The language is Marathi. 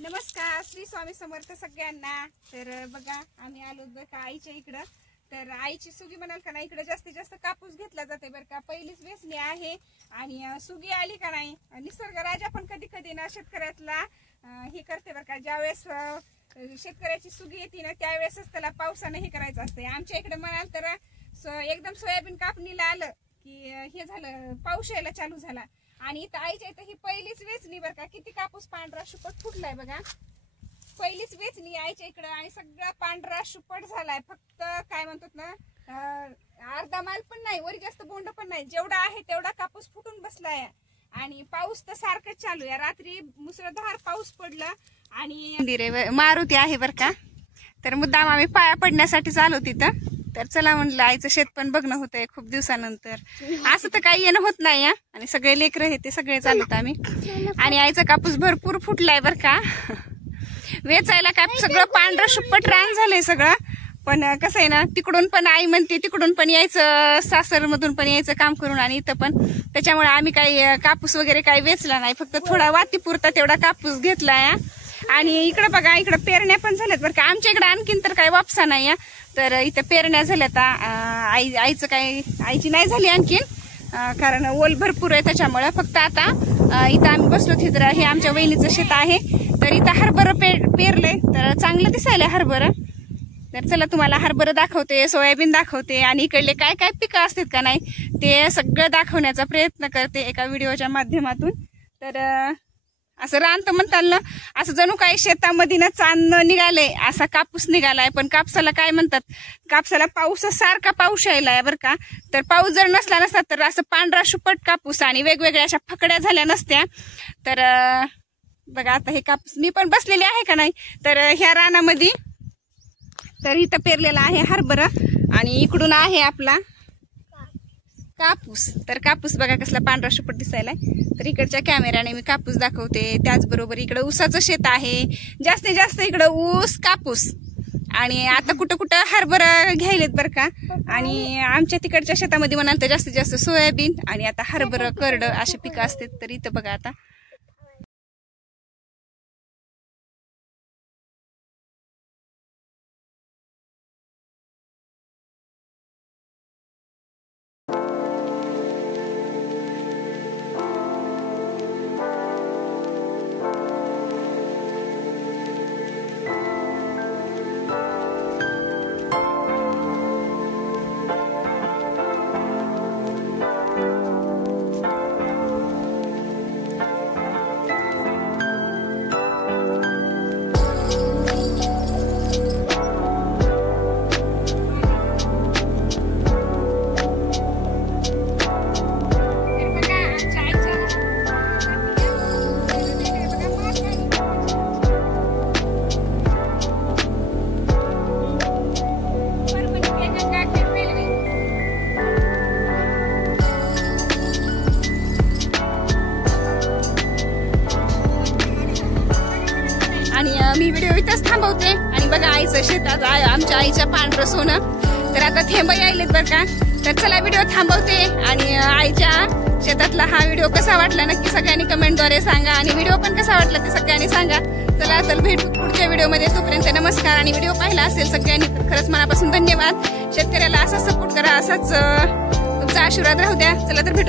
नमस्कार, श्री स्वामी समर्थ सगळ्यांना। तर बघा आम्ही आलो बरं आईच्या इकडं। तर आईची सुगी म्हणाल का नाही, इकडे जास्तीत जास्त कापूस घेतला जाते बरं का। पहिलीच वेचणी आहे आणि सुगी आली का नाही, निसर्ग राजा पण कधी कधी ना शेतकऱ्याला हे करते बरं का। ज्यावेळेस शेतकऱ्याची सुगी येते ना त्यावेळेसच त्याला पावसाने हे करायचं असते। आमच्या इकडे म्हणाल तर एकदम सोयाबीन कापणीला आलं की हे झालं, पाऊस यायला चालू झाला। आणि इथं आईच्या इथं ही पहिलीच वेचणी बरं का। किती कापूस पांढरा शुपट फुटलाय बघा, पहिलीच वेचणी आईच्या इकडं आणि सगळा पांढरा शुपट झालाय। फक्त काय म्हणतात ना, अर्धा माल पण नाही, वरी जास्त बोंड पण नाही, जेवढा आहे तेवढा कापूस फुटून बसलाय। आणि पाऊस तर सारखंच चालू आहे, रात्री मुसळधार पाऊस पडला। आणि मारुती आहे बरं का, तर मुद्दाम आम्ही पाया पडण्यासाठी चालू तिथं। तर चला म्हणलं, आईचं शेत पण बघणं होतंय खूप दिवसानंतर। असं तर काही येणं होत नाही आणि सगळे लेकरं हे ते सगळे चालत आम्ही। आणि आईचा कापूस भरपूर फुटलाय बरं का। वेचायला काय सगळं पांढरं शुप्पट रान झालंय सगळं। पण कसं आहे ना, तिकडून पण आई म्हणते तिकडून पण यायचं, सासर मधून पण यायचं काम करून आणि इथं पण, त्याच्यामुळे आम्ही काही कापूस वगैरे काही वेचला नाही, फक्त थोडा वातीपुरता तेवढा कापूस घेतलाय। आणि इकडे बघा, इकडे पेरण्या पण झाल्यात बरं का। आमच्या इकडे आणखीन तर काही वापसा नाही, तर इथं पेरण्या झाल्यात। आईचं काही आईची नाही झाली आणखीन, कारण ओल भरपूर आहे त्याच्यामुळे। फक्त आता इथं आम्ही बसलो तिथं, हे आमच्या वहिनीचं शेत आहे, तर इथं हरभरं पेरले, तर चांगलं दिसायला हरभरं। तर चला तुम्हाला हरभरं दाखवते, सोयाबीन दाखवते आणि इकडले काय काय पिकं असतात का नाही ते सगळं दाखवण्याचा प्रयत्न करते एका व्हिडिओच्या माध्यमातून। तर असं रान तर म्हणताल ना, असं जणू काही शेतामध्ये ना चांद निघाले, असा कापूस निघालाय। पण कापसाला काय म्हणतात, कापसाला पाऊस सारखा पाऊस यायलाय बरं का। तर पाऊस जर नसला तर असं पांढरा शुपट कापूस आणि वेगवेगळ्या अशा फकड्या झाल्या नसत्या। तर बघा आता हे कापूस मी पण बसलेले आहे का नाही, तर ह्या रानामध्ये तर इथं पेरलेला आहे हरभरं आणि इकडून आहे आपला कापूस। तर कापूस बघा कसला पांढरा शुपट दिसायलाय। तर इकडच्या कॅमेऱ्याने मी कापूस दाखवते, त्याचबरोबर इकडे ऊसाचं शेत आहे, जास्तीत जास्त इकडे ऊस कापूस। आणि आता कुठं कुठं हरभरं घ्यायलेत बरं का। आणि आमच्या तिकडच्या शेतामध्ये म्हणाल तर जास्तीत जास्त सोयाबीन आणि आता हरभरं, करड अशी पिकं असतात। तर इथं बघा आता मी व्हिडिओ इथंच थांबवते। आणि बघा आईचं शेतात आमच्या आईच्या पांढरं सोनं, तर आता थेंब यायलेत बरं का। तर चला व्हिडिओ थांबवते आणि आईच्या शेतातला हा व्हिडिओ कसा वाटला नक्की सगळ्यांनी कमेंटद्वारे सांगा, आणि व्हिडिओ पण कसा वाटला ते सगळ्यांनी सांगा। चला तर भेटू पुढच्या व्हिडिओमध्ये, तोपर्यंत नमस्कार। आणि व्हिडिओ पाहिला असेल सगळ्यांनी तर खरंच मनापासून धन्यवाद। शेतकऱ्याला असाच सपोर्ट करा, असाच तुमचा आशीर्वाद राहू द्या। चला तर भेटू।